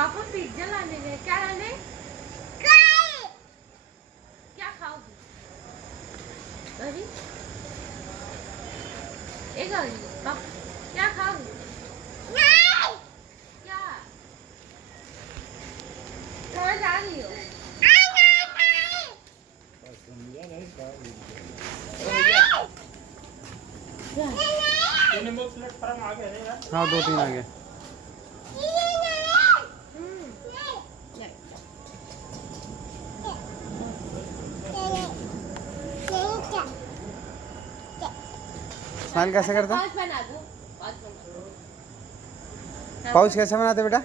पापा पिज्जा लाने गए। क्या लाने? क्या खाओगी? गौरी, ए गौरी, पापा क्या खाओगी? क्या? कहाँ जा रही हो? हाँ 2-3 आ गए। स्माइल कैसे करते हैं? पाउच बना दो। पाउच कैसे बनाते बेटा?